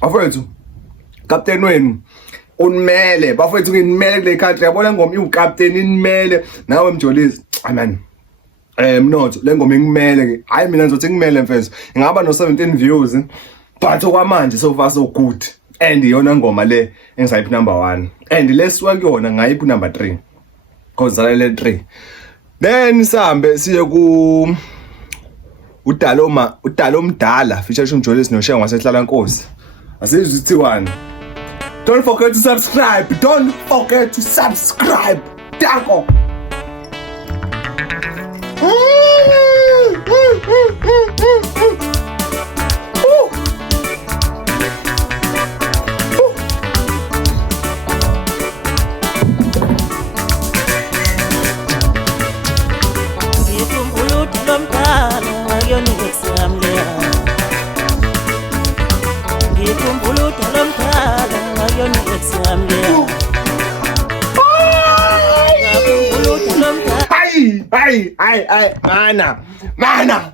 Afethu captain wenu unimele bafethu nginimele kule country yabona ngoma iwucaptain inimele nawe Mjolisi man mnotho le ngoma ingimele ke hayi mina ngizothi ngimele mfethu ngaba no 17 views but okwamanje so far so good and iyona ngoma le engisayiphi number 1 and leswa kuyona ngayiphi number 3 cause le 3 then sihambe siye ku udalo omdala feature uMjolisi noShengo wasehlala Nkosi asizithiwani. Don't forget to subscribe. Don't forget to subscribe. Dako.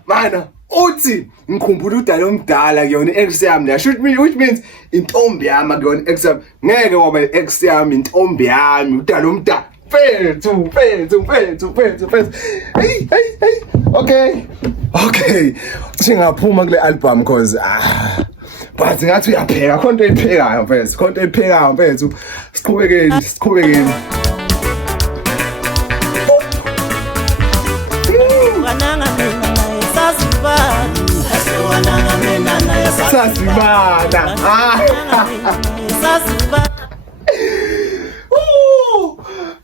Mana uthi ngikhumbula udala omdala kuyona ex yami la which means intombi yami kuyona ex yami ngeke ngoba ex yami intombi yami udala omdala fethu hey okay singaphuma kule album cause but ngathi uyapheka khonto eyiphekayo mfethu siqhubekeni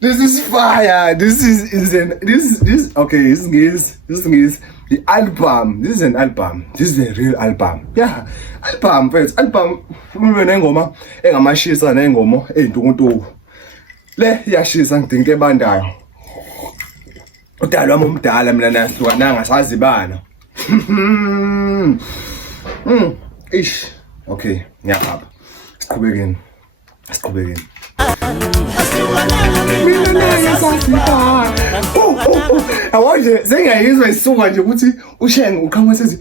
This is fire. This is okay. This is the album. This is an album. This is a real album. Yeah, album first. Album. Ngoma engamashisa nengoma entungutungu. Le yashisa ngidinke bandayo. Udala wami omdala mina nahlukananga sazibana. Ish. Okay, ngiyahamba. Siqhubekeni. Awanje sengiyayizwa isuka nje ukuthi uShengo ukhamba sethi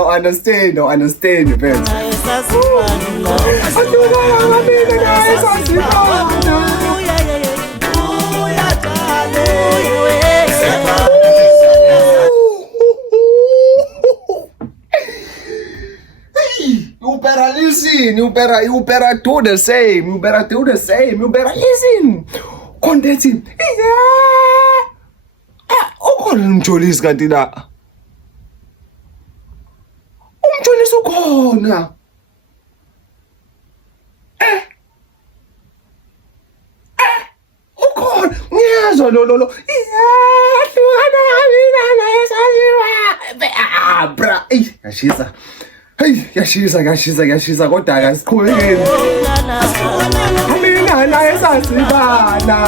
I understand You better do the same. You better listen. Kondethi. Ukhona uMjolisi kanti la. uMjolisi ukhona. Ukhona. Ngiyezwa lo. Bra. Yashisa. Hey, yashisa kodwa akasiqhubekeni. Mina naye sasibana.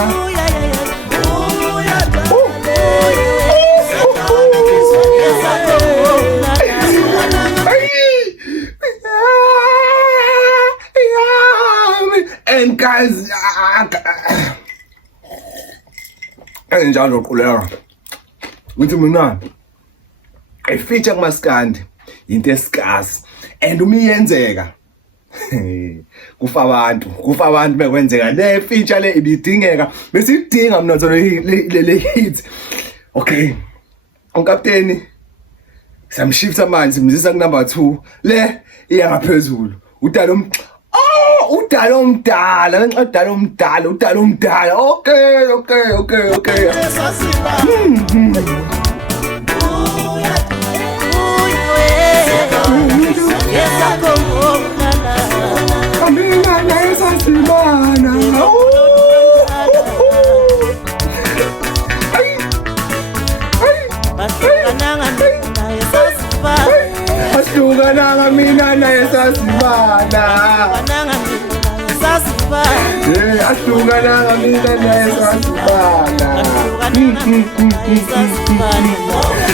And guys, enjalo quleka. Uthi mina feature kumaskandi into esikazi and umiyenzeka kufa abantu bekwenzeka le feature le ibidingeka bese idinga mina le hit. Okay, unkapteni samshifta manje simzisa ku number 2 le iya ngaphezulu udala omdala okay Ashlukana mina naye sasibana. Ashlukana mina naye sasibana.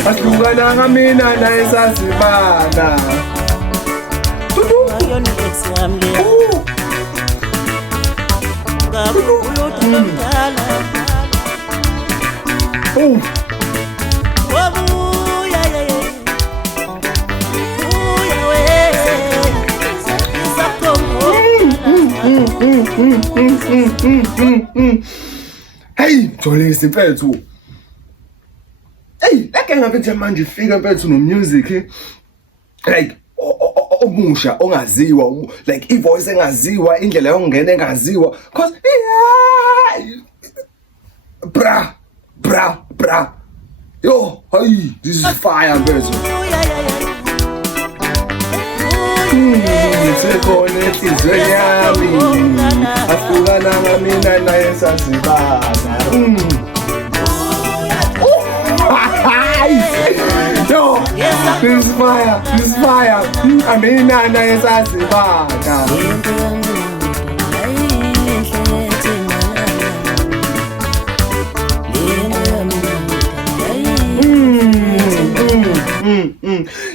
Ashlukana mina naye sasibana. Hey, Jolisi mfethu. Hey, like ngabe nje manje ifika mfethu no music like omusha ongaziwa like ivoice engaziwa indlela yokungena engaziwa cause bra yo hey this is fire mfethu sekhona esizweni yami ahlukana ngamina naye sasibana yo this is fire amina naye sasibana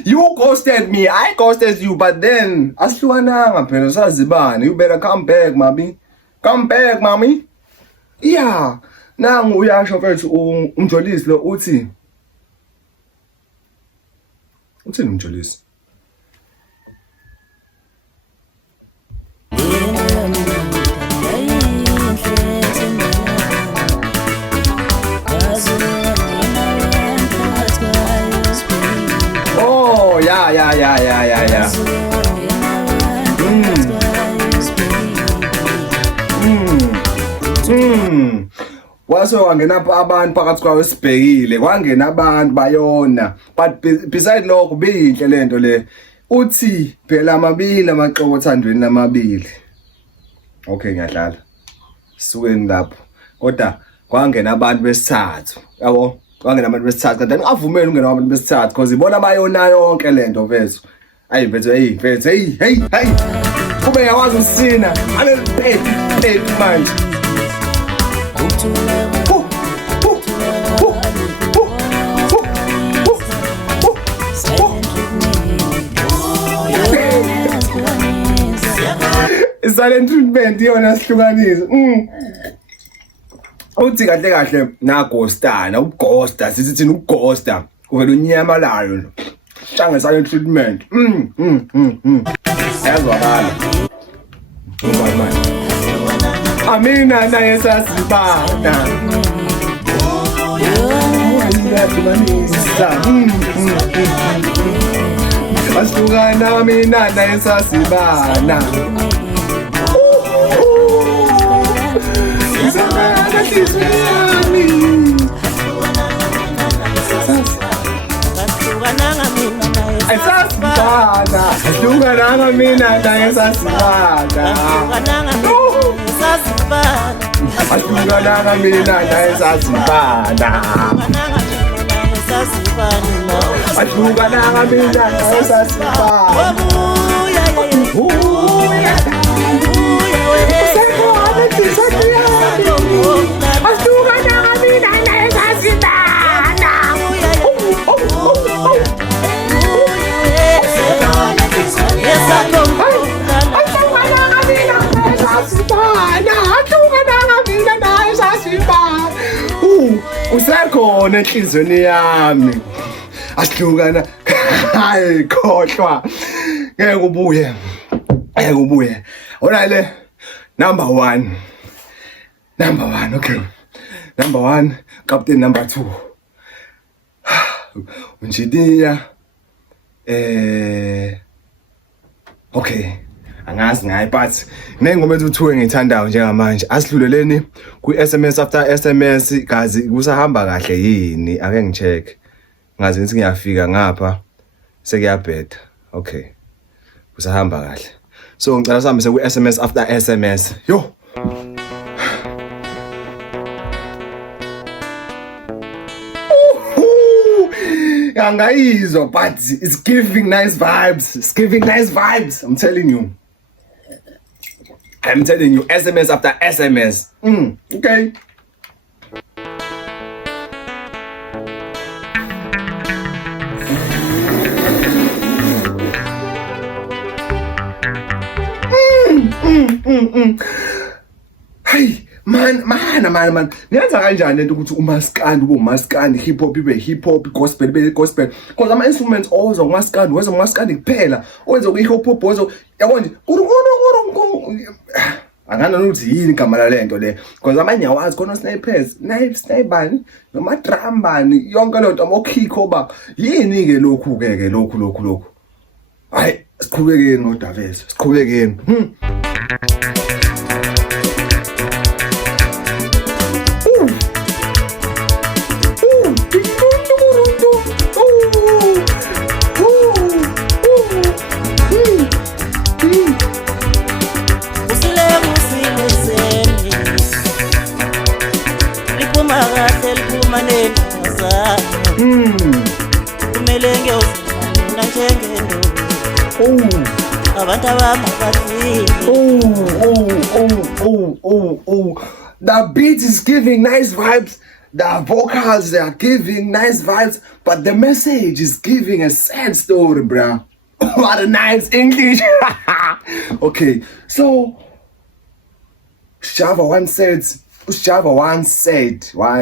You ghosted me, I ghosted you, but then asihlukananga phela sazibani. You better come back, mommy. Come back, mommy. Yeah. Nangu uyasho mfethu umjolisi lo uthi. Uthini umjolisi? Oh, yeah. Wase wangena abantu phakathi kwawo sibhekile kwangena abantu bayona but beside lokho beyinhle lento le uthi phela amabili amaxoko othandweni namabili. Okay ngiyadlala sukeni lapho kodwa kwangena abantu besithathu yabo kwangena abantu besithathu kanti ngavumela ungena abantu besithathu because ibona bayona yonke lento mfethu ayi mfethu hey kube yakwazi usina ane pay manje silent treatment yona sihlukanisa uthi kahle nagostana ughosta sithi thina ughosta uvela unyamalayo shange silent treatment yazwakala amina naye sasibana ahlukana mina naye sasibana ahlukana mina naye sasibana ahlukana mina naye sasibana ahlukana mina naye sasibana usekhona enhlizweni yami asihlukana hayi khohlwa ngeke ubuye olale number 1 okay number 1 captain number 2 unjidia okay angazi ngayi but nengoma ethu ngithandayo njengamanje asidluleleni ku-SMS after SMS gazi kusahamba kahle yini ake ngicheck ngazi ngithi ngiyafika ngapha sekuyabheda okay kusahamba kahle so ngicela sihambe ku-SMS after SMS yo angayizwa but it's giving nice vibes I'm telling you SMS after SMS. Okay. Hayi man niyenza kanjani lento ukuthi umaskandi ube umaskandi, hip hop ibe hip hop, gospel ibe gospel? Because ama instruments oweza umaskandi weza umaskandi kuphela, owenza ku hip hop weza yabo nje angana nokuthi yini igama lalento le, because amanye awazi khona snipers snipebani noma drum bani yonke lento amokhikho ba yini ke lokhu ke lokhu hayi siqhubekeni ngoDaveso siqhubekeni. The beat is giving nice vibes, the vocals are giving nice vibes, but the message is giving a sad story, bruh. What a nice English. Okay, so Shava once said, why?